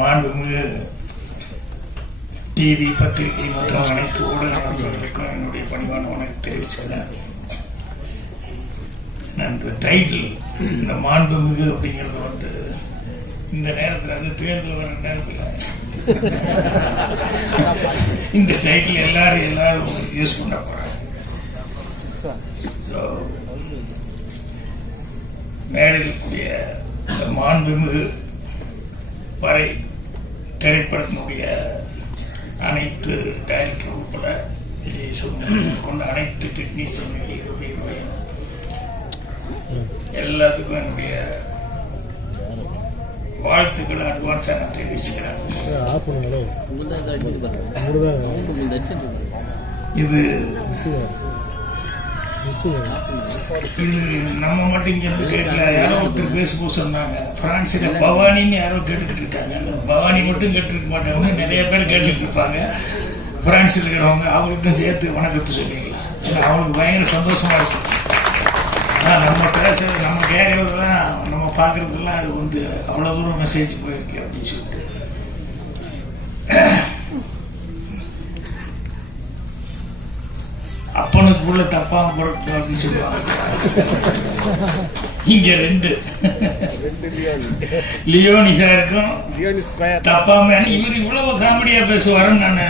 மாண்புமிகு டிவி பத்திரிகை மற்றும் அனைத்து ஊடகங்களுக்கும் என்னுடைய பணிவான உனக்கு தெரிவிச்சிருக்கேன் இந்த டைட்டில் இந்த மாண்புமிகு அப்படிங்கிறது வந்து இந்த நேரத்தில் அது தேர்தல் வர நேரத்தில். இந்த டைட்டில் எல்லாரும் எல்லாரும் யூஸ் பண்ண போறாங்க. ஸோ மேடையில் கூடிய இந்த மாண்புமிகு வரை திரைப்படத்தினுடைய அனைத்து டைரக்டர் உட்பட விஜய் சுந்தர் கொண்ட அனைத்து டெக்னீஷியன் எல்லாத்துக்கும் என்னுடைய வாழ்த்துக்களை அட்வான்ஸாக நான் தெரிவிச்சுக்கிறேன். இதை நம்ம மட்டும் இங்க இருந்து கேட்கல. யாரோ ஒருத்தர் பேசும்போது சொன்னாங்க. பிரான்ஸ்ல பவானின்னு யாரோ கேட்டுட்டு இருக்காங்க. அந்த பவானி மட்டும் கேட்டுருக்க மாட்டாங்க நிறைய பேர் கேட்டுட்டு இருப்பாங்க. பிரான்ஸ்ல இருக்கிறவங்க அவங்களுக்கு சேர்த்து வணக்கத்தை சொல்லிக்கலாம் ஏன்னா அவங்களுக்கு பயங்கர சந்தோஷமா இருக்கும். ஆனா நம்ம பேசுறது நம்ம கேட்கறதெல்லாம் நம்ம பார்க்கறதெல்லாம் அது வந்து அவ்வளவு தூரம் மெசேஜ் போயிருக்கு அப்படின்னு சொல்லிட்டு. அப்பனுக்குள்ள தப்பாம பிறகு அப்படின்னு சொல்லுவாங்க. இங்க ரெண்டு. லியோனிசா இருக்கும் தப்பாம இவர் இவ்வளவு காமெடியா பேசுவாருன்னு நான்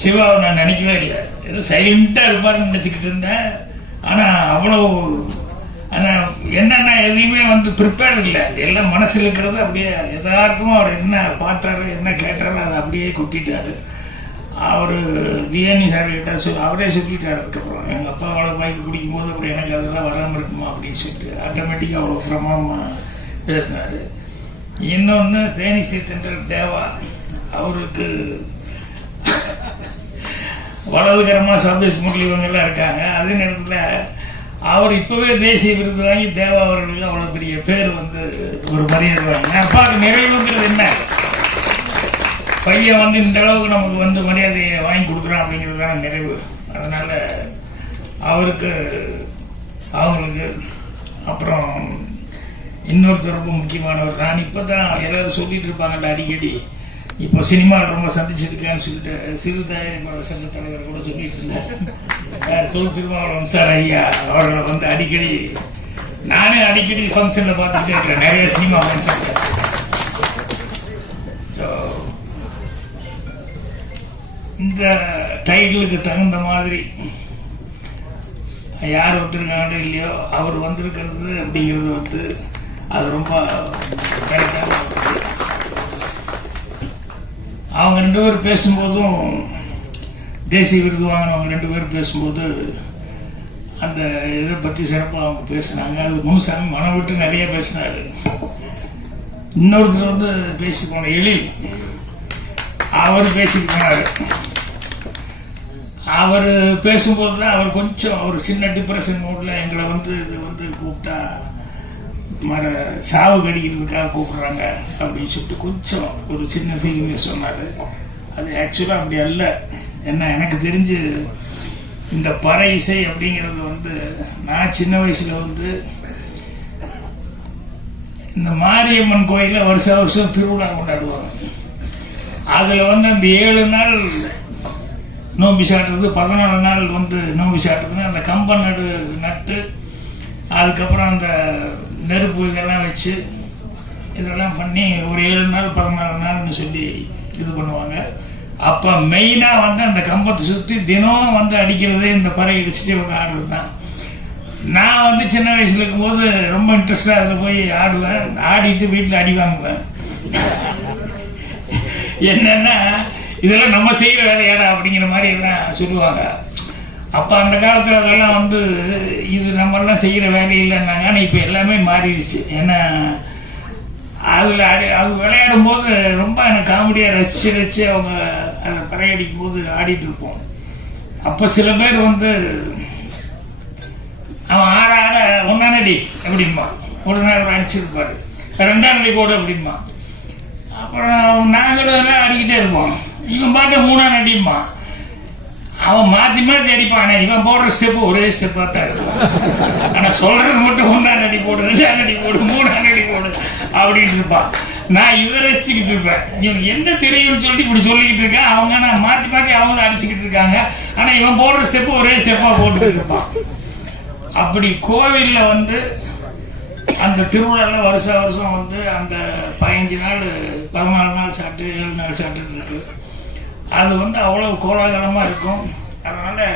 சிவாவை நான் நினைக்கவே இல்லை. ஏதோ சைலண்டா இருப்பாருன்னு நினைச்சுக்கிட்டு இருந்தேன். ஆனா அவ்வளவு ஆனா என்னன்னா எதையுமே வந்து ப்ரிப்பேர் இல்லை. எல்லாம் மனசுல இருக்கிறது அப்படியே யதார்த்தமா அவர் என்ன பார்த்தாரு என்ன கேட்டாரு அதை அப்படியே கொட்டிட்டாரு. அவர் லியானி சார் கிட்ட சொல்லி அவரே சொல்லிட்டார் அதுக்கப்புறம். எங்கள் அப்பா அவ்வளோ பைக் குடிக்கும் போது அப்புறம் எனக்கு அதெல்லாம் வராமல் இருக்குமா அப்படின்னு சொல்லிட்டு ஆட்டோமேட்டிக்காக அவ்வளோ பிரமாணமாக பேசினார். இன்னொன்று தேனி சீத்தன்ற தேவா அவருக்கு வலதுகரமாக சர்வீஸ் முரளி இவங்கெல்லாம் இருக்காங்க. அதே நேரத்தில் அவர் இப்போவே தேசிய விருது வாங்கி தேவா அவர்களுக்கு அவ்வளோ பெரிய பேர் வந்து ஒரு மரியாதை வாங்கி. அப்பாவுக்கு நிறைவுங்கிறது என்ன? பையன் வந்து இந்த அளவுக்கு நமக்கு வந்து மரியாதையை வாங்கி கொடுக்குறான் அப்படிங்கிறது தான் நிறைவு. அதனால அவருக்கு அவங்களுக்கு அப்புறம் இன்னொருத்தர் ரொம்ப முக்கியமானவர் நான் இப்போ தான் எல்லாரும் சொல்லிட்டு இருப்பாங்கல்ல அடிக்கடி. இப்போ சினிமாவில் ரொம்ப சந்திச்சிருக்கேன்னு சொல்லிட்டு சிறு தயாரிப்பாளர் சங்க தலைவர் கூட சொல்லிட்டு இருந்தார். தொல் திருமாவளவன் சார் ஐயா அவர்களை வந்து அடிக்கடி நானே அடிக்கடி ஃபங்க்ஷனில் பார்த்துக்கிட்டே இருக்கிறேன். நிறைய சினிமா ஃபங்க்ஷன் இந்த டைட்டிலுக்கு தகுந்த மாதிரி யார் வந்திருக்காங்களோ இல்லையோ அவர் வந்திருக்கிறது அப்படிங்கிறது வந்து அது ரொம்ப அவங்க ரெண்டு பேர் பேசும்போதும் தேசிய விருது வாங்கினவங்க ரெண்டு பேரும் பேசும்போது அந்த இதை பற்றி சிறப்பாக அவங்க பேசுனாங்க. அது முனுசாமி மனம் விட்டு நிறைய பேசினார். இன்னொருத்தர் வந்து பேசி போன எழில் அவர் பேசிட்டு போனார். அவர் பேசும்போது தான் அவர் கொஞ்சம் அவர் சின்ன டிப்ரெஷன் மூடில் எங்களை வந்து இது வந்து கூப்பிட்டா மர சாவு கடிக்கிறதுக்காக கூப்பிட்றாங்க அப்படின்னு சொல்லிட்டு கொஞ்சம் ஒரு சின்ன ஃபீலிங் சொன்னார். அது ஆக்சுவலாக அப்படி அல்ல. என்ன எனக்கு தெரிஞ்சு இந்த பறை இசை அப்படிங்கிறது வந்து நான் சின்ன வயசில் வந்து இந்த மாரியம்மன் கோயிலில் வருஷ வருஷம் திருவிழா கொண்டாடுவாங்க. அதில் வந்து அந்த ஏழு நாள் நோம்பி சாட்டுறது பதினாலு நாள் வந்து நோம்பி சாட்டுறதுன்னு அந்த கம்பம் நடு நட்டு அதுக்கப்புறம் அந்த நெருப்பு இதெல்லாம் வச்சு இதெல்லாம் பண்ணி ஒரு ஏழு நாள் பதினாலு நாள்னு சொல்லி இது பண்ணுவாங்க. அப்போ மெயினாக வந்து அந்த கம்பத்தை சுற்றி தினம் வந்து அடிக்கிறதே இந்த பறை அடிச்சுட்டே இவங்க ஆடுறது தான். நான் வந்து சின்ன வயசுல இருக்கும்போது ரொம்ப இன்ட்ரெஸ்டாக அதில் போய் ஆடுவேன். ஆடிட்டு வீட்டில் அடி வாங்குவேன். என்னென்னா இதெல்லாம் நம்ம செய்யற வேலையாடா அப்படிங்கிற மாதிரி எல்லாம் சொல்லுவாங்க. அப்ப அந்த காலத்துல அதெல்லாம் வந்து இது நம்ம எல்லாம் செய்யற வேலை இல்லைன்னாங்க. ஆனா இப்ப எல்லாமே மாறிடுச்சு. ஏன்னா அதுல அடி- அது விளையாடும் போது ரொம்ப எனக்கு காமெடியா ரசிச்சு ரசிச்சு அவங்க அதை பறையடிக்கும் போது ஆடிட்டு இருப்போம். அப்ப சில பேர் வந்து அவன் ஆட ஆட ஒன்னாம் நடி அப்படின்பா ஒரு நாள் அடிச்சிருப்பாரு. ரெண்டாம் நடி போடு அப்படின்பா அப்புறம் நாங்களும் எல்லாம் அடிக்கிட்டே இருப்போம். இவன் பார்த்து மூணாம் அடிம்மா அவன் மாத்தி மாத்தி அடிப்பான் இவன் போடுற ஸ்டெப் ஒரே ஸ்டெப் தான் இருக்கும். ஆனா சொல்றது மட்டும் ஒன்றாம் நடி போடு ரெண்டாம் அடி போடு மூணாம் நடி போடு அப்படின்னு இருப்பான். நான் இவரை ரசிச்சுக்கிட்டு இருப்பேன். இவன் என்ன தெரியும்னு சொல்லிட்டு இப்படி சொல்லிக்கிட்டு இருக்கேன் அவங்க நான் மாத்தி மாத்தி அவங்களும் அடிச்சுக்கிட்டு இருக்காங்க. ஆனா இவன் போடுற ஸ்டெப் ஒரே ஸ்டெப்பா போட்டுக்கிட்டு இருப்பான். அப்படி கோவில்ல வந்து அந்த திருவிழால வருஷ வருஷம் வந்து அந்த பதினஞ்சு நாள் பதினாலு நாள் சாப்பிட்டு ஏழு நாள் சாப்பிட்டு இருக்கு. அது வந்து அவ்வளவு கோலாகலமாக இருக்கும். அதனால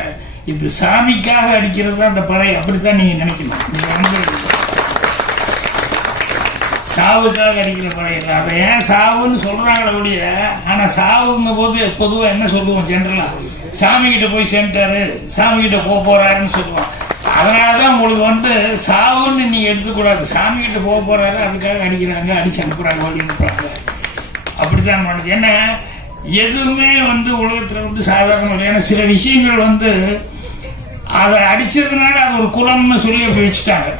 இது சாமிக்காக அடிக்கிறது தான் அந்த படை அப்படித்தான் நீங்க நினைக்கணும். சாவுக்காக அடிக்கிற படை இல்லை. அதை ஏன் சாவுன்னு சொல்கிறாங்களே ஒழிய ஆனால் சாவுங்க போது பொதுவாக என்ன சொல்லுவோம் ஜென்ரலாக சாமிக்கிட்ட போய் சேர்ந்துட்டாரு சாமிக்கிட்ட போக போறாருன்னு சொல்லுவோம். அதனாலதான் உங்களுக்கு வந்து சாவுன்னு நீங்கள் எடுத்துக்கூடாது. சாமிக்கிட்ட போக போகிறாரு அதுக்காக அடிக்கிறாங்க அடிச்சு அனுப்புகிறாங்க வழி அனுப்புறாங்க. அப்படித்தான் பண்ணுது ஏன்னா எதுவுமே வந்து உலகத்தில் வந்து சாதாரண இல்லை. ஏன்னா சில விஷயங்கள் வந்து அதை அடிச்சதுனால அது ஒரு குலம்னு சொல்லி அப்படி வச்சுட்டாங்க.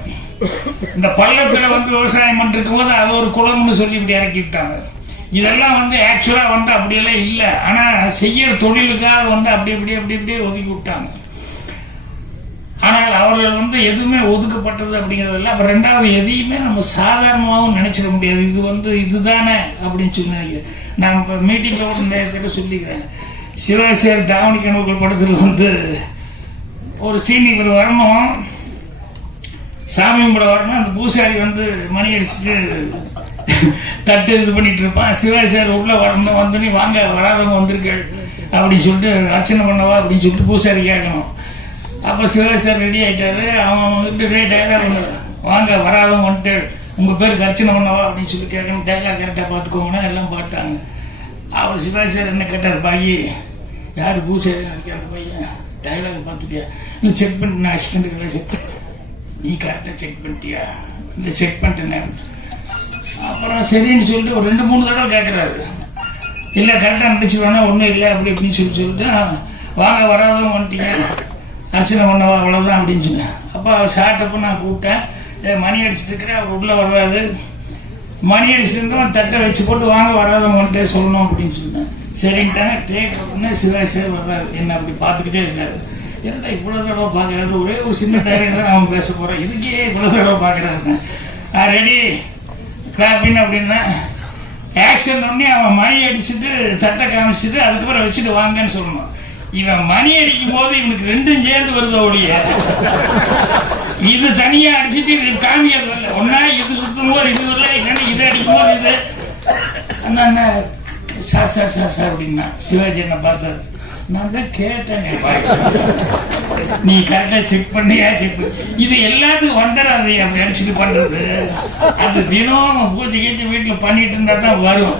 இந்த பள்ளத்துல வந்து விவசாயம் பண்ணிருக்கும் போது அது ஒரு குலம்னு சொல்லி இப்படி இறக்கிட்டாங்க. இதெல்லாம் வந்து ஆக்சுவலா வந்து அப்படியெல்லாம் இல்லை. ஆனா செய்யற தொழிலுக்காக வந்து அப்படி அப்படி அப்படி அப்படியே ஒதுக்கி விட்டாங்க. ஆனால் அவர்கள் வந்து எதுவுமே ஒதுக்கப்பட்டது அப்படிங்கிறதெல்லாம் அப்புறம் ரெண்டாவது எதையுமே நம்ம சாதாரணமாகவும் நினைச்சிட முடியாது. இது வந்து இதுதானே அப்படின்னு சொன்னாங்க நான் இப்போ மீட்டிங்கில் கூட நேரத்தில் சொல்லிக்கிறேன். சிவசேர் தாவணி கனவுகள் படத்தில் வந்து ஒரு சீன் இவர் வரணும் சாமி கும்பிட வரணும். அந்த பூசாரி வந்து மணி அடிச்சுட்டு தட்டு இது பண்ணிட்டு இருப்பான். சிவாசார் உள்ள வரணும். வந்து நீ வாங்க வராதவங்க வந்திருக்கள் அப்படின்னு சொல்லிட்டு அர்ச்சனை பண்ணவா அப்படின்னு சொல்லிட்டு பூசாரி கேட்கணும். அப்போ சிவாசார் ரெடி ஆகிட்டாரு அவன் வந்துட்டு ரேட் ஆகிட்டாரு வாங்க வராதவங்க வந்துட்டு உங்கள் பேருக்கு அர்ச்சனை பண்ணவா அப்படின்னு சொல்லி கேட்கணும். டைலாக் கரெக்டாக பார்த்துக்கோங்கன்னா எல்லாம் பார்த்தாங்க. அவர் சிவாசார் என்ன கேட்டார்? பாயி யார் பூசை அந்த பையன் டைலாக் பார்த்துட்டியா? இல்லை செக் பண்ணி நான் அசிஸ்டண்ட்டுக்கு செக் நீ கரெக்டாக செக் பண்ணிட்டியா? இந்த செக் பண்ணிட்டேன். அப்புறம் சரின்னு சொல்லிட்டு ஒரு ரெண்டு மூணு தடவை கேட்குறாரு. இல்லை கரெக்டாக நினச்சி வேணா ஒன்றும் இல்லை அப்படி இப்படின்னு சொல்லி சொல்லிட்டு வாங்க வராதும் வந்துட்டீங்க. அர்ச்சனை பண்ணவா அவ்வளோதான் அப்படின்னு சொன்னேன். அப்போ சார்ட்டப்போ நான் கூப்பிட்டேன். மணி அடிச்சுட்டு அவர் உள்ளே வர்றாரு. மணி அடிச்சிருந்தோம் தட்டை வச்சு போட்டு வாங்க வராது உங்கள்கிட்ட சொல்லணும் அப்படின்னு சொன்னேன். சரிங்கிட்டாங்க டேக் சிவா சிவாசேர் வர்றாரு. என்ன அப்படி பார்த்துக்கிட்டே இருக்காரு. என்ன இவ்வளோ தடவை பார்க்குறாரு? ஒரே ஒரு சின்ன டைலாக் தான் அவன் பேச போகிறேன் இதுக்கே இவ்வளோ தடவை பார்க்குறாருங்க ரெடி அப்படின்னு அப்படின்னா ஆக்ஷன் உடனே அவன் மணி அடிச்சுட்டு தட்டை காமிச்சிட்டு அதுக்கப்புறம் வச்சுட்டு வாங்கன்னு சொல்லணும். இவன் மணி அடிக்கும் போது இவனுக்கு ரெண்டும் சேர்ந்து வருது ஒழிய. இது தனியா அடிச்சுட்டு இது காமிக்கிறது ஒன்னா இது சுத்தும் போது இது வரல இல்லைன்னா இது அடிக்கும் போது இது. அண்ணா சார் சார் சார் சார் அப்படின்னா சிவாஜி என்ன பார்த்தாரு. நான் தான் கேட்டேன் நீ கரெக்டா செக் பண்ணியா செக் இது எல்லாத்துக்கும் வந்துடாது அப்படி அடிச்சுட்டு பண்றது. அது தினம் பூஜை கீஜை வீட்டுல பண்ணிட்டு இருந்தா தான் வரும்.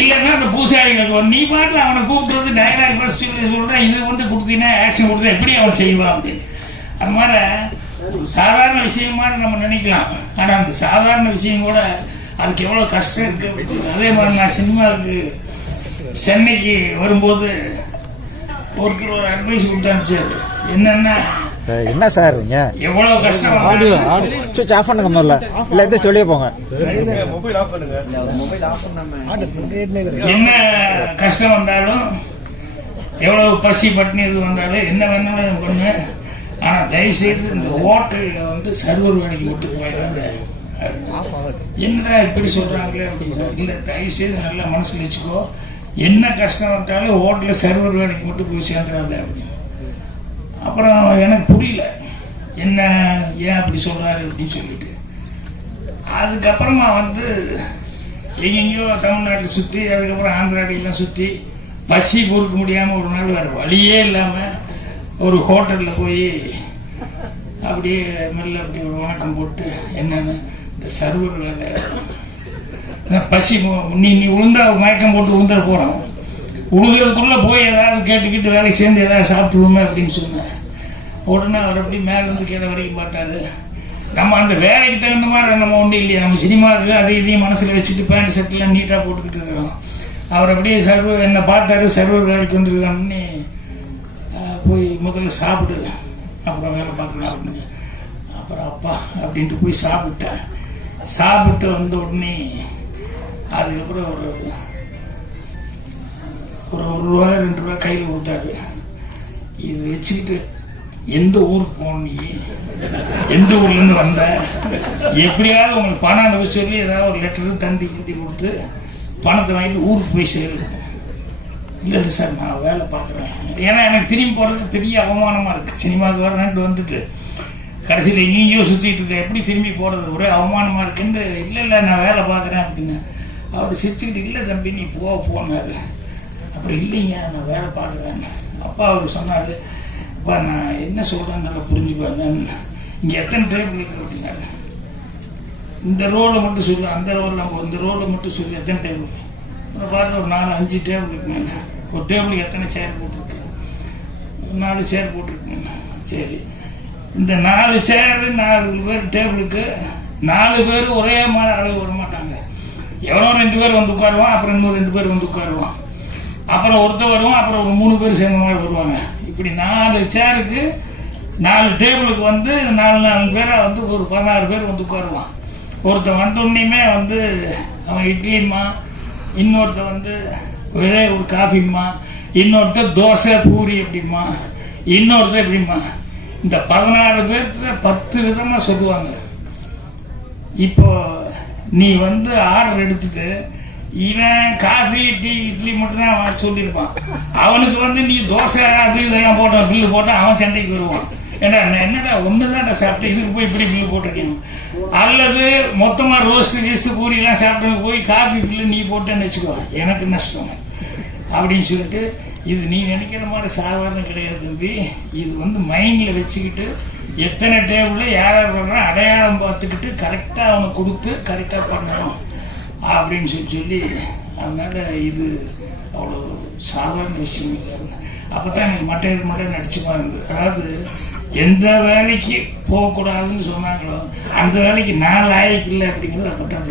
இல்லைன்னா அந்த பூசாரிகளுக்கு நீ பாட்டு அவனை கூப்பிட்டு வந்து டைலாக் சொல்றேன் இது வந்து கொடுத்தீங்கன்னா ஆக்ஷன் கொடுத்தா எப்படி அவன் செய்வான்? அப்படின்னு. அது மாதிரி சாதாரண விஷயமா நம்ம நினைக்கலாம். ஆனா அந்த சாதாரண விஷயம் கூட அதுக்கு எவ்வளவு கஷ்டம் இருக்கு? அப்படின்னு. அதே மாதிரி நான் சினிமாவுக்கு சென்னைக்கு வரும்போது ஒருத்தர் ஒரு அட்வைஸ் கொடுத்து அனுப்பிச்சாரு. என்னன்னா என்ன சார் நீங்க? எவ்வளவு கஷ்டம் ஆடியோ சுவிட்ச் ஆஃப் பண்ணுங்க முதல்ல. இல்ல சொல்லியே போங்க. என்ன கஷ்டம் வந்தாலும் எவ்வளவு பசி பட்டினி இது வந்தாலும் என்ன வேணாலும் பண்ணு ஆனால் தயவு செய்து இந்த ஹோட்டலில் வந்து சர்வர் வேலைக்கு விட்டு போயிடாத என்னடா இப்படி சொல்கிறாங்களே அப்படின்னு இல்லை தயவு செய்து நல்லா மனசில் வச்சுக்கோ. என்ன கஷ்டம் வந்தாலும் ஹோட்டலில் சர்வர் வேலைக்கு மட்டும் போய் சேர்ந்துடாத அப்படின்னு. அப்புறம் எனக்கு புரியல. என்ன ஏன் அப்படி சொல்கிறாரு அப்படின்னு சொல்லிட்டு. அதுக்கப்புறமா வந்து எங்கெங்கேயோ தமிழ்நாட்டில் சுற்றி அதுக்கப்புறம் ஆந்திராவிலாம் சுற்றி பசி பொறுக்க முடியாமல் ஒரு நாள் வேறு வழியே இல்லாமல் ஒரு ஹோட்டலில் போய் அப்படியே மெல்ல அப்படி ஒரு வணக்கம் போட்டு என்னென்னு இந்த சர்வர் வேலை பசி நீ நீ உளுந்தா மயக்கம் போட்டு உளுந்துட போகிறோம் உழுகிறதுக்குள்ளே போய் ஏதாவது கேட்டுக்கிட்டு வேலைக்கு சேர்ந்து ஏதாவது சாப்பிடுவோமே அப்படின்னு சொன்னேன். உடனே அவர் அப்படி மேலேருந்து கீழே வரைக்கும் பார்த்தாரு. நம்ம அந்த வேலைக்கு தகுந்த மாதிரி நம்ம ஒன்றும் இல்லையா. நம்ம சினிமா இருக்குது அதை இதையும் மனசில் வச்சுட்டு பேண்ட் ஷர்ட்லாம் நீட்டாக போட்டுக்கிட்டு இருக்கிறோம். அவர் அப்படியே சர்வர் என்னை பார்த்தாரு சர்வர் வேலைக்கு வந்துருக்கான்னு போய் முதல்ல சாப்பிடு அப்புறம் வேலை பார்க்கலாம். அப்படின்னு அப்புறம் அப்பா அப்படின்ட்டு போய் சாப்பிட்டேன் சாப்பிட்டு வந்த உடனே அதுக்கப்புறம் ஒரு ஒரு ஒரு ரூபா ரெண்டு ரூபா கையில் கொடுத்தாரு. இது வச்சுக்கிட்டு எந்த ஊருக்கு போன எந்த ஊர்லேருந்து வந்த? எப்படியாவது உங்களுக்கு பணம் அனுப்ப சொல்லி ஏதாவது ஒரு லெட்டரு தந்தி கிந்தி கொடுத்து பணத்தை வாங்கிட்டு ஊருக்கு போய் சேரு. இல்லை இல்லை சார் நான் வேலை பார்க்குறேன். ஏன்னா எனக்கு திரும்பி போகிறது பெரிய அவமானமாக இருக்குது சினிமாவுக்கு வரணுன்ட்டு வந்துட்டு கடைசியில் எங்கேயோ சுற்றிட்டு இருக்க எப்படி திரும்பி போகிறது ஒரே அவமானமாக இருக்குன்னு இல்லை இல்லை நான் வேலை பார்க்குறேன் அப்படின்னு அவர் சிரிச்சுக்கிட்டு இல்லை தம்பி நீ போ போனார். அப்புறம் இல்லைங்க நான் வேலை பார்க்குறேன். அப்பா அவர் சொன்னார் அப்பா நான் என்ன சொல்கிறேன் நல்லா புரிஞ்சுப்பாங்க இங்கே எத்தனை டேபிள் இருக்குது அப்படின்னாரு. இந்த ரோலை மட்டும் சொல்லு அந்த ரோலில் இந்த ரோலை மட்டும் சொல்லு எத்தனை டேபிள் இருக்கு பார்த்து ஒரு நாலு அஞ்சு டேபிள் இருக்குங்க ஒரு டேபிளுக்கு எத்தனை சேர் போட்டிருக்கு நாலு சேர் போட்டிருக்குங்க சரி. இந்த நாலு சேர் நாலு பேர் டேபிளுக்கு நாலு பேர் ஒரே மாதிரி அளவு வர மாட்டாங்க. எவ்வளோ ரெண்டு பேர் வந்து உட்காருவான் அப்புறம் இன்னும் ரெண்டு பேர் வந்து உட்காருவான். அப்புறம் ஒருத்தர் வருவான் அப்புறம் ஒரு மூணு பேர் சேர்ந்த மாதிரி வருவாங்க. இப்படி நாலு சேருக்கு நாலு டேபிளுக்கு வந்து நாலு நாலு பேரை வந்து ஒரு பதினாறு பேர் வந்து உட்காருவான். ஒருத்தன் வந்தோடனையுமே வந்து அவன் இட்லிம்மா இன்னொருத்த வந்து ஒரே ஒரு காஃபிம்மா இன்னொருத்தர் தோசை பூரி அப்படிம்மா இன்னொருத்தர் எப்படிம்மா. இந்த பதினாறு பேர்த்துல பத்து விதமாக சொல்லுவாங்க. இப்போ நீ வந்து ஆர்டர் எடுத்துட்டு இவன் காஃபி டீ இட்லி மட்டும் தான் அவன் சொல்லியிருப்பான். அவனுக்கு வந்து நீ தோசை அது இதெல்லாம் போட்டான் பில்லு போட்டால் அவன் சண்டைக்கு வருவான். ஏன்னா நான் என்னடா ஒன்று தான் சாப்பிட்டேன். இதுக்கு போய் இப்படி பில்லு போட்டிருக்கேன்? அல்லது மொத்தமாக ரோஸ்ட் கீஸ்ட் பூரிலாம் சாப்பிட்டு போய் காஃபி பில்லு நீ போட்டேன்னு வச்சுக்கோ. எனக்கு நஷ்டம். அப்படின்னு சொல்லிட்டு இது நீ நினைக்கிற மாதிரி சாதாரணம் கிடையாது தம்பி. இது வந்து மைண்டில் வச்சுக்கிட்டு எத்தனை டேபிளில் யார் யார் பண்ணுறோம் அடையாளம் பார்த்துக்கிட்டு கரெக்டாக அவனை கொடுத்து கரெக்டாக பண்ணணும். அப்படின்னு சொல்லி சொல்லி அதனால இது அவ்வளோ சாதாரண விஷயம் இல்லை. அப்போ தான் எனக்கு மட்டையில் மட்டும் நடிச்சுமா இருந்தது அதாவது எந்த வேலைக்கு போகக்கூடாதுன்னு சொன்னாங்களோ அந்த வேலைக்கு நான் லாயக்கு இல்லை அப்படிங்கிறது அப்போ தான்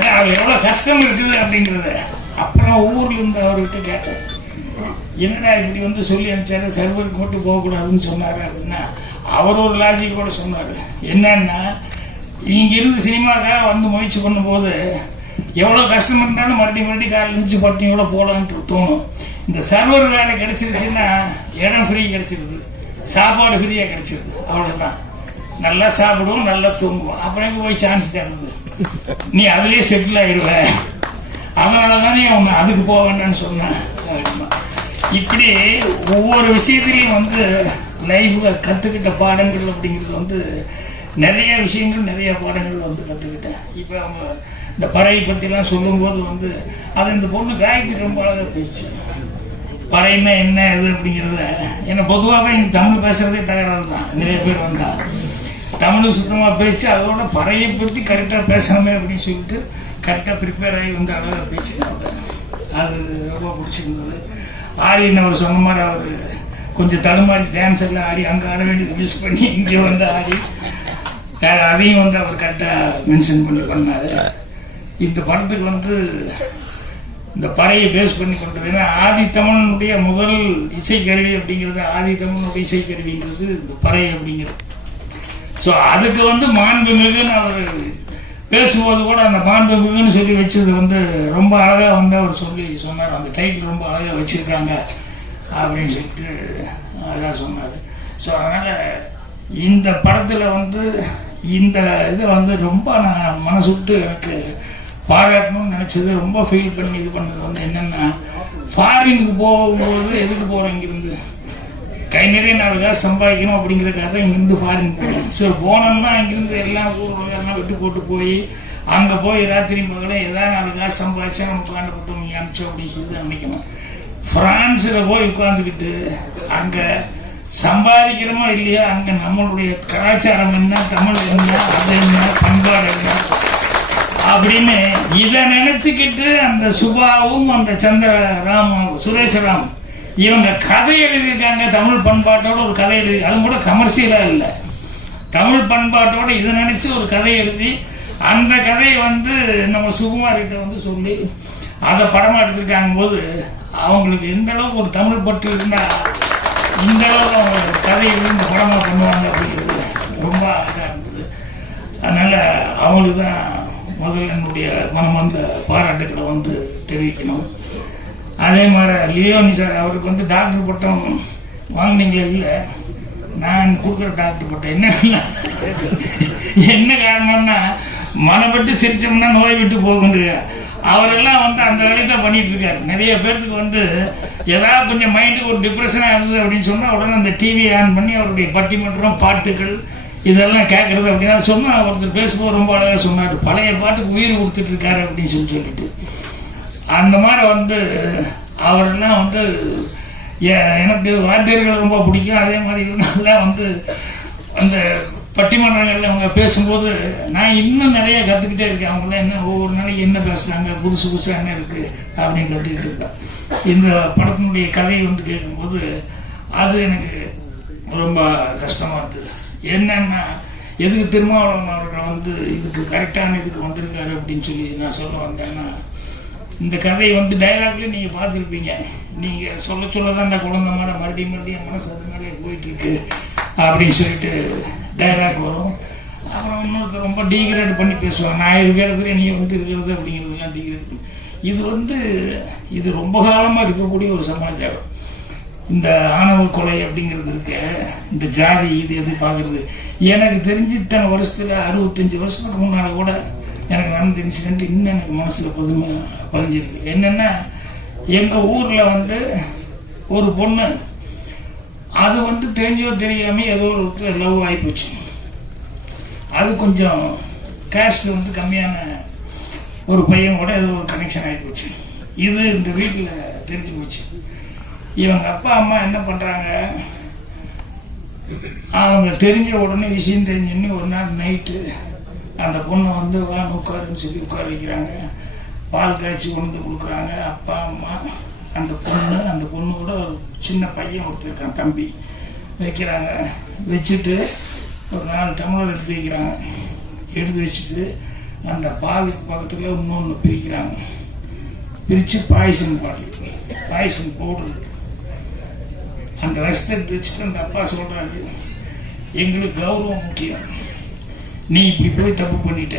ஏன்னா, அவர் எவ்வளவு கஷ்டம் இருக்குது அப்படிங்கிறத அப்புறம் ஊர்ல இருந்து அவர்கிட்ட கேட்டேன். என்னடா இப்படி வந்து சொல்லி அனுப்பிச்சாரு? சர்வருக்கு மட்டும் போகக்கூடாதுன்னு சொன்னார் அப்படின்னா அவர் ஒரு லாஜிக் கூட சொன்னார். என்னன்னா இங்கிருந்து சினிமாக்காக வந்து முயற்சி பண்ணும்போது எவ்வளோ கஷ்டம் இருந்தாலும் மறுபடியும் மறுபடியும் காலையில் இருந்துச்சு பட்டினியோட போகலான்ட்டு தோணும் இந்த சர்வர் வேலை கிடச்சிருச்சுன்னா இடம் ஃப்ரீ கிடச்சிருது. சாப்பாடு ஃப்ரீயாக கிடைச்சிருது. அவ்வளோதான் நல்லா சாப்பிடுவோம் நல்லா தூங்குவோம். அப்புறம் போய் சான்ஸ் தருது நீ அதுலேயே செட்டில் ஆயிடுவ அதனால தானே உன்னை அதுக்கு போக வேண்டாம்னு சொன்னேன். இப்படி ஒவ்வொரு விஷயத்துலையும் வந்து லைஃப்பில் கற்றுக்கிட்ட பாடங்கள் அப்படிங்கிறது வந்து நிறைய விஷயங்கள் நிறைய பாடங்கள் வந்து கற்றுக்கிட்டேன் இப்போ அவங்க இந்த பறையை பற்றிலாம் சொல்லும்போது வந்து அது இந்த பொண்ணு காயத்ரி ரொம்ப அழகாக பேச்சு பறைன்னா என்ன இது அப்படிங்கிறத ஏன்னா பொதுவாகவே இங்கே தமிழ் பேசுகிறதே தகராறு தான். நிறைய பேர் வந்தால் தமிழ் சுத்தமாக பேசி அதோட பறையை பற்றி கரெக்டாக பேசணுமே அப்படின்னு சொல்லிட்டு கரெக்டாக ப்ரிப்பேர் ஆகி வந்து அழகாக பேசினாங்க அது ரொம்ப பிடிச்சிருந்தது. ஆரியன் அவர் சொன்ன மாதிரி அவர் கொஞ்சம் தடுமாறி டான்ஸ் எல்லாம் ஆடி அங்கே ஆட வேண்டியது மிஸ் பண்ணி இங்கே வந்து ஆடி அதையும் வந்து அவர் கரெக்டாக மென்ஷன் பண்ணி பண்ணாரு. இந்த படத்துக்கு வந்து இந்த பறையை பேஸ் பண்ணி கொண்டது ஏன்னா ஆதித்தமிழனுடைய முதல் இசைக்கருவி அப்படிங்கிறது ஆதித்தமிழனுடைய இசைக்கருவிங்கிறது இந்த பறை அப்படிங்கிறது. ஸோ அதுக்கு வந்து மாண்புமிகுன்னு அவர் பேசும்போது கூட அந்த மாண்புமிகுன்னு சொல்லி வச்சது வந்து ரொம்ப அழகாக வந்து அவர் சொல்லி சொன்னார். அந்த டைட்டில் ரொம்ப அழகாக வச்சுருக்காங்க அப்படின்னு சொல்லிட்டு அழகாக சொன்னார். ஸோ அதனால் இந்த படத்தில் வந்து இந்த இது வந்து ரொம்ப நான் மனசுட்டு எனக்கு பாராட்டணும்னு நினச்சது ரொம்ப ஃபீல் பண்ணி இது பண்ணது வந்து என்னென்னா ஃபாரினுக்கு போகும்போது எதுக்கு போகிறோம் இங்கிருந்து? கை நிறைய நாலு காசு சம்பாதிக்கணும் தான் இங்கிருந்து ஃபாரின் போகணும் ஸோ போனோம்னா இங்கிருந்து எல்லாம் ஊர்வலாம் விட்டு போட்டு போய் அங்கே போய் ராத்திரி மகளே ஏதாவது நாலு காசு சம்பாதிச்சா நம்ம உட்காந்துப்பட்டோம் நீ அனுப்பிச்சோம் அப்படின்னு சொல்லி நினைக்கணும் ஃப்ரான்ஸில் போய் உட்காந்துக்கிட்டு அங்கே சம்பாதிக்கிறோமோ இல்லையா? அங்கே நம்மளுடைய கலாச்சாரம் என்ன? தமிழ் என்ன? அது என்ன? பண்பாடு என்ன? அப்படின்னு இதை நினைச்சுக்கிட்டு அந்த சுபாவும் அந்த சந்திர ராமும் சுரேஷராம் இவங்க கதை எழுதியிருக்காங்க. தமிழ் பண்பாட்டோட ஒரு கதை எழுதி அதுவும் கூட கமர்ஷியலாக இல்லை. தமிழ் பண்பாட்டோட இதை நினைச்சு ஒரு கதை எழுதி அந்த கதையை வந்து நம்ம சுகுமார்கிட்ட வந்து சொல்லி அதை படமா எடுத்திருக்காங்க போது அவங்களுக்கு எந்த அளவுக்கு ஒரு தமிழ் பற்று இருந்தா இந்த கதையை அவங்க கதை இந்த பண்ணுவாங்க அப்படிங்கிறது ரொம்ப இதாக இருந்தது. அதனால் அவங்களுக்கு தான் முதல்ல என்னுடைய மனமார்ந்த பாராட்டுக்களை வந்து தெரிவிக்கணும். அதே மாதிரி லியோனி சார் அவருக்கு வந்து டாக்டர் பட்டம் வாங்கினீங்களே இல்லை? நான் கொடுக்குற டாக்டர் போட்டேன் என்ன? என்ன காரணம்னா மனப்பட்டு சிரிச்சோம்னா நோய் விட்டு போகுங்க அவரெல்லாம் வந்து அந்த வேலையை தான் பண்ணிட்டு இருக்காரு. நிறைய பேருக்கு வந்து ஏதாவது கொஞ்சம் மைண்டுக்கு ஒரு டிப்ரெஷனாக இருந்தது அப்படின்னு சொன்னால் உடனே அந்த டிவியை ஆன் பண்ணி அவருடைய பட்டிமன்றம் பாட்டுகள் இதெல்லாம் கேட்கறது அப்படின்னா சொன்னால் ஒருத்தர் பேசும்போது ரொம்ப அழகாக சொன்னார். பழைய பாட்டுக்கு உயிர் கொடுத்துட்டு இருக்காரு அப்படின்னு சொல்லி சொல்லிட்டு. அந்த மாதிரி வந்து அவரெல்லாம் வந்து எனக்கு வாத்தியர்கள் ரொம்ப பிடிக்கும். அதே மாதிரி நல்லா வந்து அந்த பட்டிமன்றங்களில் அவங்க பேசும்போது நான் இன்னும் நிறைய கற்றுக்கிட்டே இருக்கேன். அவங்களாம் என்ன ஒவ்வொரு நாளைக்கு என்ன பேசுகிறாங்க புதுசு புதுசாக என்ன இருக்குது அப்படின்னு கற்றுக்கிட்டு இருக்கேன். இந்த படத்தினுடைய கதையை வந்து கேட்கும்போது அது எனக்கு ரொம்ப கஷ்டமாக இருந்தது. என்னன்னா எதுக்கு திருமாவளவன் அவர்கள் வந்து இதுக்கு கரெக்டான இதுக்கு வந்திருக்காரு அப்படின்னு சொல்லி நான் சொல்ல வந்தேன்னா இந்த கதையை வந்து டைலாக்ல நீங்கள் பார்த்துருப்பீங்க. நீங்கள் சொல்ல சொல்ல தான் அந்த குழந்தை மாதிரி மறுபடியும் மறுபடியும் மனசு அது மேலே போயிட்டு இருக்கு. அப்படின்னு சொல்லிட்டு டைலாக் வரும். அப்புறம் இன்னொருத்தர் ரொம்ப டீக்ரேட் பண்ணி பேசுவாங்க. நான் இருக்கிற நீ வந்து இருக்கிறது அப்படிங்கிறதுலாம் டீக்ரேட் இது வந்து இது ரொம்ப காலமாக இருக்கக்கூடிய ஒரு சமாச்சாரம். இந்த ஆணவ கொலை அப்படிங்கிறது இருக்க இந்த ஜாதி இது எது பார்க்கறது. எனக்கு தெரிஞ்சு இத்தனை வருஷத்தில் அறுபத்தஞ்சு வருஷத்துக்கு முன்னால் கூட எனக்கு நடந்த இன்சிடென்ட் இன்னும் எனக்கு மனசில் பொதுமை பதிஞ்சிருக்கு. என்னென்னா எங்கள் ஊரில் வந்து ஒரு பொண்ணு அது வந்து தெரிஞ்சோ தெரியாம ஏதோ ஒரு லவ் ஆகிப்போச்சு அது கொஞ்சம் கேஸ்ட் வந்து கம்மியான ஒரு பையன் கூட ஏதோ ஒரு கனெக்ஷன் ஆகிப்போச்சு இது இந்த வீட்டில் தெரிஞ்சு போச்சு. இவங்க அப்பா அம்மா என்ன பண்ணுறாங்க அவங்க தெரிஞ்ச உடனே விஷயம் தெரிஞ்சுன்னு ஒரு நாள் நைட்டு அந்த பொண்ணை வந்து வா உட்காருன்னு சொல்லி உட்கார வைக்கிறாங்க. பால் காய்ச்சி கொண்டு வந்து கொடுக்குறாங்க. அப்பா அம்மா அந்த பொண்ணு அந்த பொண்ணு கூட சின்ன பையன் ஒருத்தருக்கான் தம்பி. வைக்கிறாங்க. வச்சுட்டு ஒரு நாலு டம்ளர் எடுத்து வைக்கிறாங்க. எடுத்து வச்சுட்டு அந்த பாலுக்கு பக்கத்தில் இன்னொன்று பிரிக்கிறாங்க. பிரித்து பாய்சன் பால் பாய்சன் பவுடர் அந்த ரசத்தை எடுத்து வச்சுட்டு அந்த அப்பா சொல்கிறாரு எங்களுக்கு கௌரவம் முக்கியம். நீ இப்படி போய் தப்பு பண்ணிட்ட.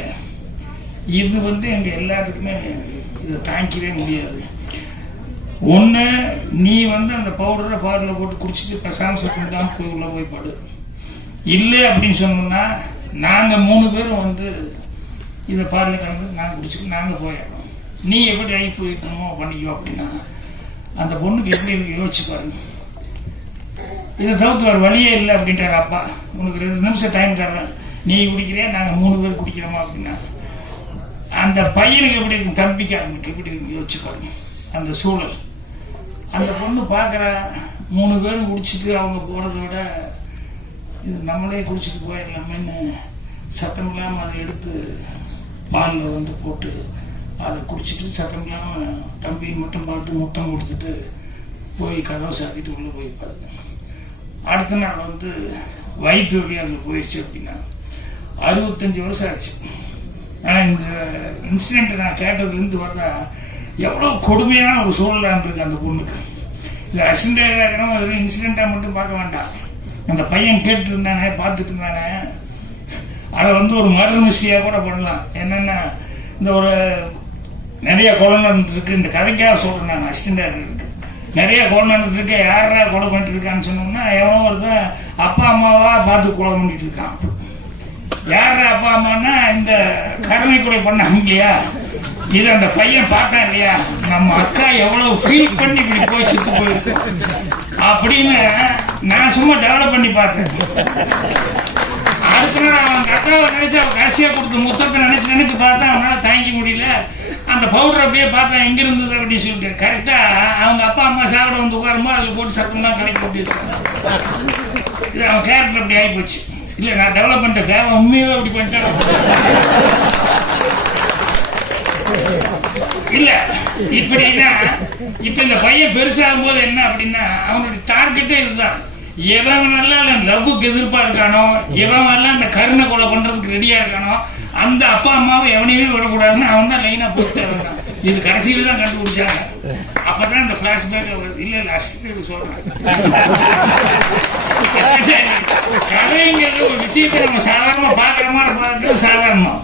இது வந்து எங்கள் எல்லாத்துக்குமே இதை தாங்கிக்கவே முடியாது. ஒன்று நீ வந்து அந்த பவுடரை பாட்டில் போட்டு குடிச்சிட்டு பெசாம சத்தம் தான் போய் உள்ள போய் படு. இல்லை அப்படின்னு சொன்னோம்னா நாங்கள் மூணு பேரும் வந்து இதை பாலில் கலந்து நாங்கள் குடிச்சிட்டு நாங்கள் போயிடணும் நீ எப்படி லைஃப் இருக்கணுமோ பண்ணிக்கோ அப்படின்னா அந்த பொண்ணுக்கு எப்படி யோசிச்சு பாருங்க. இதை தவிர்த்து வேறு வழியே இல்லை அப்படின்றாரு அப்பா. உனக்கு ரெண்டு நிமிஷம் டைம் தர்றேன். நீ குடிக்கிறியா? நாங்கள் மூணு பேர் குடிக்கிறோமா அப்படின்னா. அந்த பையனுக்கு எப்படி இருக்கும் தம்பிக்கு அவங்களுக்கு எப்படி யோசிச்சு பாருங்க. அந்த சூழல். அந்த பொண்ணு பார்க்குற மூணு பேரும் குடிச்சிட்டு அவங்க போகிறத விட இது நம்மளே குடிச்சிட்டு போயிடலாமேன்னு சத்தம் இல்லாமல் அதை எடுத்து பாலில் வந்து போட்டு அதை குடிச்சிட்டு சத்தம் இல்லாமல் தம்பியை மட்டும் பார்த்து முத்தம் கொடுத்துட்டு போய் கதவை சாத்திட்டு உள்ளே போய் பாருங்க அடுத்த நாள் வந்து வயிற்று வலி அதில் போயிடுச்சு அப்படின்னா அறுபத்தஞ்சி வருஷம் ஆச்சு. ஆனால் இந்த இன்சிடென்ட் நான் கேட்டதுலேருந்து பார்த்தா எவ்வளோ கொடுமையான ஒரு சூழலாக இருந்திருக்கு அந்த பொண்ணுக்கு. இது அசிண்டேட்டாக இருக்கணும் அது இன்சிடெண்ட்டாக மட்டும் பார்க்க வேண்டாம். அந்த பையன் கேட்டு இருந்தானே பார்த்துட்டு இருந்தானே அதை வந்து ஒரு மறுமிசையாக கூட பண்ணலாம் என்னென்ன இந்த ஒரு நிறைய குழந்தை இருக்கு இந்த கதைக்காக சொல்கிறேன் நான் அசிஸ்டண்டாக இருக்கு. நிறைய குழந்தை இருக்கு யாரா கொலை பண்ணிட்டு இருக்கான்னு சொன்னோம்னா எவனோ ஒருத்தன் அப்பா அம்மாவா பார்த்து கொலை பண்ணிட்டு இருக்கான் யாரா அப்பா அம்மானா இந்த கடனை கொலை பண்ணாங்க இல்லையா? இது அந்த பையன் பார்த்தான் இல்லையா? நம்ம அக்கா எவ்வளவு ஃபீல் பண்ணி இப்படி போய் சுத்து போயிருக்கு. அப்படின்னு நான் சும்மா டெவலப் பண்ணி பார்த்தேன். அடுத்த நாள் அவங்க அக்காவை நினைச்சு அவன் கடைசியா கொடுத்த முத்தத்தை நினைச்சு நினைச்சு பார்த்தா அவனால தாங்கிக்க முடியல. அந்த பவுடர் அப்படியே பார்த்தா எங்க இருந்தது அப்படின்னு சொல்லிட்டு கரெக்டா அவங்க அப்பா அம்மா சாப்பிட வந்து உட்காருமோ அதுல போட்டு சத்தம் தான் கலக்கி விட்டுருக்காங்க இது அவன் கேரக்டர் அப்படி ஆகி போச்சு. இல்ல நான் டெவலப் பண்ணிட்டேன் தேவை அப்படி பண்ணிட்டேன். இல்ல இப்படின்னா இப்ப இந்த பையன் பெருசாகும் போது என்ன அப்படின்னா அவனுடைய டார்கெட்டே இதுதான். எவன் எல்லாம் லவ்வுக்கு எதிர்ப்பா இருக்கானோ எவன் எல்லாம் இந்த கருணை கொலை பண்றதுக்கு ரெடியா இருக்கானோ அந்த அப்பா அம்மாவை எவனையுமே விடக்கூடாதுன்னு அவன் தான் லைனா போட்டு இது கடைசியில தான் கண்டுபிடிச்சாங்க. அப்பதான் இந்த பிளாஷ்பேக் வருது. இல்ல இல்ல அஷ்டத்துக்கு சொல்றேன். கதைங்கிறது ஒரு விஷயத்தை நம்ம சாதாரணமாக பார்க்கறோமா பார்க்கறது சாதாரணம்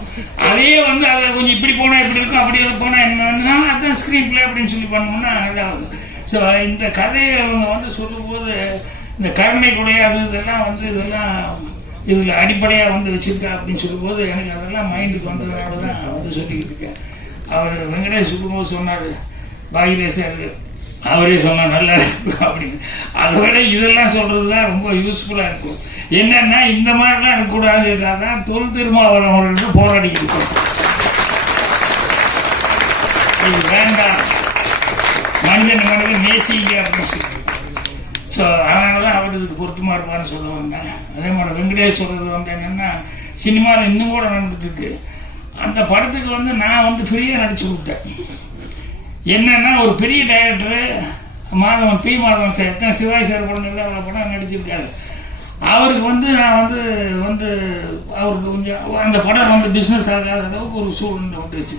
அதையே வந்து அதை கொஞ்சம் இப்படி போனால் இப்படி இருக்கும் அப்படி என்ன என்னன்னா அதான் ஸ்க்ரீன் பிளே அப்படின்னு சொல்லி பண்ணோம்னா இதாகுது ஸோ இந்த கதையை அவங்க வந்து சொல்லும்போது இந்த கருணை கொலை அது இதெல்லாம் வந்து இதெல்லாம் இதில் அடிப்படையாக வந்து வச்சுருக்கா அப்படின்னு சொல்லும்போது எனக்கு அதெல்லாம் மைண்டுக்கு வந்ததுனால தான் வந்து சொல்லிக்கிட்டு இருக்கேன் அவர் வெங்கடேஷ் சுக்கும்போது சொன்னார் பாகிரேசர் அவரே சொன்னால் நல்லா இருக்கும் அப்படின்னு. அதை விட இதெல்லாம் சொல்கிறது தான் ரொம்ப யூஸ்ஃபுல்லாக இருக்கும். என்னென்னா இந்த மாதிரிலாம் இருக்கக்கூடாதுக்காக தான் தொல் திருமாவளவன் அவர்களுக்கு போராடிக்கிட்டு இருக்கோம் இது வேண்டாம். மனிதன் மனிதன் நேசிங்க அப்படின்னு சொல்லி ஸோ அதனால தான் அவர் இதுக்கு பொருத்தமாக இருப்பான்னு சொல்லுவாங்க. அதே மாதிரி வெங்கடேஷ் சொல்றது வந்து என்னென்னா சினிமாவில் இன்னும் கூட நடந்துட்டு இருக்கு. அந்த படத்துக்கு வந்து நான் வந்து ஃப்ரீயாக நடிச்சு கொடுத்தேன். என்னன்னா ஒரு பெரிய director Madhavan P Madhavan sir எத்தனை சிவாஜி சார் படம் இல்லை அவ்வளோ படம் நடிச்சிருக்காரு. அவருக்கு வந்து நான் வந்து வந்து அவருக்கு கொஞ்சம் அந்த படம் வந்து பிஸ்னஸ் ஆகாத அளவுக்கு ஒரு சூழ்நிலை வந்துருச்சு.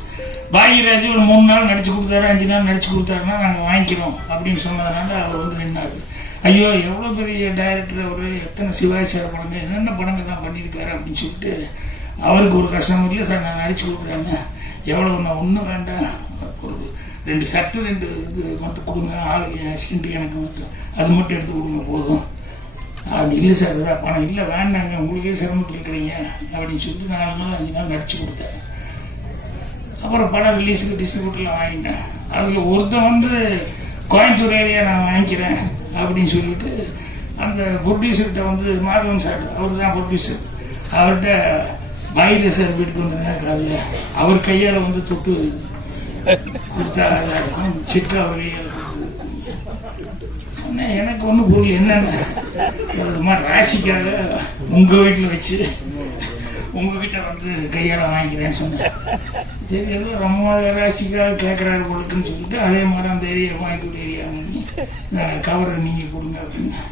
பாகியராஜ் ஒரு மூணு நாள் நடிச்சு கொடுத்தாரு அஞ்சு நாள் நடிச்சு கொடுத்தாருன்னா நாங்கள் வாங்கிக்கிறோம் அப்படின்னு சொன்னதுனால அவர் வந்து நின்னாரு. ஐயோ எவ்வளோ பெரிய டைரக்டர் அவர் எத்தனை சிவாய் சார் படங்கள் என்னென்ன படங்கள் தான் பண்ணியிருக்காரு அப்படின்னு சொல்லிட்டு அவருக்கு ஒரு கஷ்டம் இல்லை சார் நான் நடிச்சு கொடுக்குறேங்க எவ்வளோ நான் ஒன்றும் வேண்டாம். ரெண்டு சட்டு ரெண்டு இது மட்டும் கொடுங்க. ஆளுக்கு அசிஸ்டண்ட் எனக்கு மட்டும் அது மட்டும் எடுத்து கொடுங்க போதும். அப்படி இல்லை சார் பணம். இல்லை வேண்டாங்க உங்களுக்கே சிரமத்தில் இருக்கிறீங்க அப்படின்னு சொல்லிட்டு நாலு நாள் அஞ்சு நாள் நடிச்சு கொடுத்தேன். அப்புறம் படம் ரிலீஸுக்கு டிஸ்ட்ரிபியூட்டரில் வாங்கிட்டேன். அதில் ஒருத்தன் வந்து கோயம்புத்தூர் ஏரியா நான் வாங்கிக்கிறேன் அப்படின்னு சொல்லிட்டு அந்த ப்ரொடியூசர்கிட்ட வந்து மாதவன் சார் அவர் தான் ப்ரொடியூசர் அவர்கிட்ட பாயிர சார் வீட்டுக்கு வந்து காலையில் அவர் கையால் வந்து தொட்டு எனக்கு ஒன்றும் பொருள் என்னன்னு ராசிக்காக உங்கள் வீட்டில் வச்சு உங்ககிட்ட வந்து கையால் வாங்கிக்கிறேன்னு சொன்னேன். சரி ஏதோ ரொம்ப ராசிக்காக கேட்குறாரு கொடுக்குன்னு சொல்லிட்டு அதே மாதிரி அந்த ஏரியா வாங்கிக்கூடிய ஏரியா வாங்கி கவரை நீங்கள் கொடுங்க அப்படின்னு.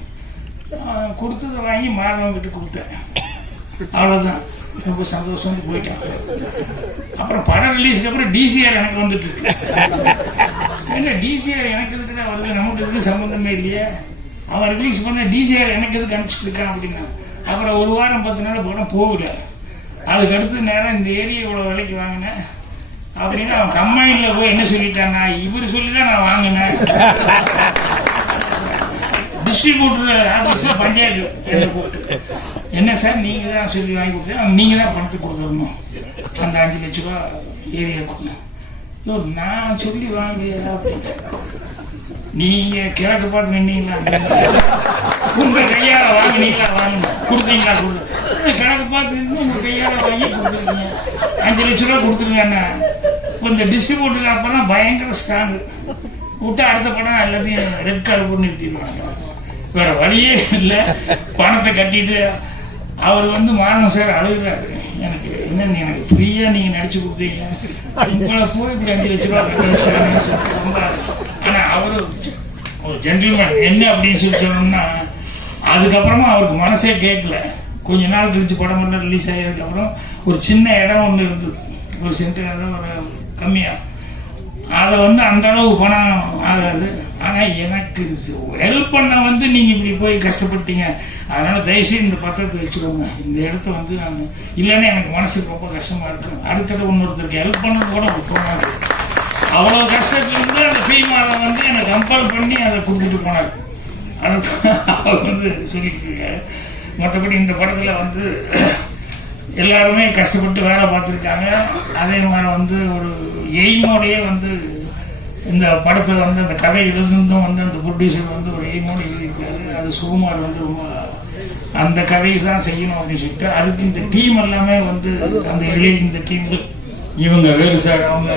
கொடுத்ததை வாங்கி மாதவங்கிட்ட கொடுத்தேன். அவ்வளோதான் ரொம்ப சந்தோஷம் போயிட்டான் அப்புறம் படம் ரிலீஸ்க்கு அப்புறம் டிசிஆர் எனக்கு வந்துட்டு இருக்கு. என்ன டிசிஆர் எனக்கு எதுக்குடா வருது? நமக்கு இருக்கு சம்மந்தமே இல்லையே? அவன் ரிலீஸ் பண்ண டிசிஆர் எனக்கு எதுக்கு அனுப்பிச்சிட்டு அப்படின்னா அப்புறம் ஒரு வாரம் பத்து நாள் படம் போகல. அதுக்கு அடுத்து நேரம் இந்த ஏரியா இவ்வளோ விலைக்கு வாங்கினேன். அப்படின்னு அவன் கம்பெனியில் போய் என்ன சொல்லிட்டான்னா இவர் சொல்லி தான் நான் வாங்கினேன். டிஸ்ட்ரிபியூட்டர் ஆஃபீஸில் பஞ்சாயத்து? என்ன என்ன சார் நீங்கள் தான் சொல்லி வாங்கி கொடுத்தீங்க? நீங்கள் தான் பணத்தை கொடுத்துடணும் அந்த அஞ்சு லட்ச ரூபா ஏரியா கொடுங்க ஐயோ நான் சொல்லி வாங்கலையா? நீங்க கிழக்கு பார்த்து நின்னீங்களா? உங்க கையால வாங்கினீங்களா? வாங்க கொடுத்தீங்களா? கொடுத்து கிழக்கு பார்த்து நின்று உங்க கையால வாங்கி கொடுத்துருக்கீங்க. அஞ்சு லட்ச ரூபா கொடுத்துருங்க இப்போ இந்த டிஸ்ட்ரிபியூட்டர் அப்பெல்லாம் பயங்கர ஸ்ட்ராங் விட்டு அடுத்த படம் எல்லாத்தையும் ரெட் கார்டு போட்டு நிறுத்திடுவாங்க. வேற வழியே இல்லை. பணத்தை கட்டிட்டு அவர் வந்து மாதம் சார் அழுகுறாரு. எனக்கு என்னன்னு எனக்கு ஃப்ரீயா நீங்க நடிச்சு கொடுத்தீங்க. உங்களை போய் இப்படி அஞ்சு லட்ச ரூபா ஆனா அவரு ஒரு ஜென்டில்மேன் என்ன அப்படின்னு சொல்லி சொல்லணும்னா அதுக்கப்புறமா அவருக்கு மனசே கேட்கல. கொஞ்ச நாள் கழிச்சு படம் எல்லாம் ரிலீஸ் ஆகியதுக்கப்புறம் ஒரு சின்ன இடம் ஒன்று இருந்தது. ஒரு சென்ட் இடம் ஒரு கம்மியாக அதை வந்து அந்த அளவு பணம் ஆகாது. ஆனா எனக்கு ஹெல்ப் பண்ண வந்து நீங்க இப்படி போய் கஷ்டப்பட்டீங்க. அதனால தயவுசெய்து இந்த பத்திரத்தை வச்சுக்கோங்க. இந்த இடத்த வந்து நான் இல்லைன்னா எனக்கு மனசுக்கு ரொம்ப கஷ்டமா இருக்கும் அடுத்தது இன்னொருத்தருக்கு ஹெல்ப் பண்ணது கூட ஒரு தோணாது அவ்வளோ கஷ்டத்துல இருந்து அந்த ஃபீமாவை வந்து எனக்கு கம்பல் பண்ணி அதை கொடுத்துட்டு போனார். அது வந்து சொல்லிட்டு இருக்காரு மற்றபடி இந்த படத்துல வந்து எல்லாருமே கஷ்டப்பட்டு வேலை பார்த்துருக்காங்க. அதே மாதிரி வந்து ஒரு எய்மோடையே வந்து இந்த படத்தை வந்து அந்த கதை இருந்தும் வந்து அந்த ப்ரொடியூசர் வந்து ஒரு எய்மோடு எழுதியிருக்காரு. அது சுகுமார் வந்து ரொம்ப அந்த கதையை தான் செய்யணும் அப்படின்னு சொல்லிட்டு அதுக்கு இந்த டீம் எல்லாமே வந்து அந்த எழுதி இந்த டீம் இவங்க வேறு சார் அவங்க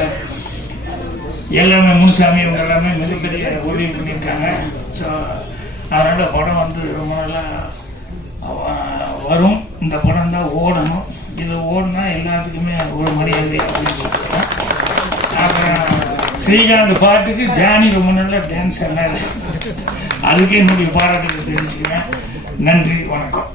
எல்லாமே முனுசாமி இவங்க எல்லாமே மிகப்பெரிய உதவி பண்ணியிருக்காங்க. ஸோ அதனால் படம் வந்து ரொம்ப நல்லா வரும். இந்த படம் தான் ஓடணும். இது ஓடினா எல்லாத்துக்குமே ஒரு மரியாதை அப்படின்னு சொல்லிட்டு. அப்புறம் ஸ்ரீகாந்த் பாட்டுக்கு ஜானி ரொம்ப நல்லா டான்ஸ் எல்லாம் அதுக்கு என்னுடைய பாராட்டுகள் தெரிஞ்சுக்கிறேன். நன்றி வணக்கம்.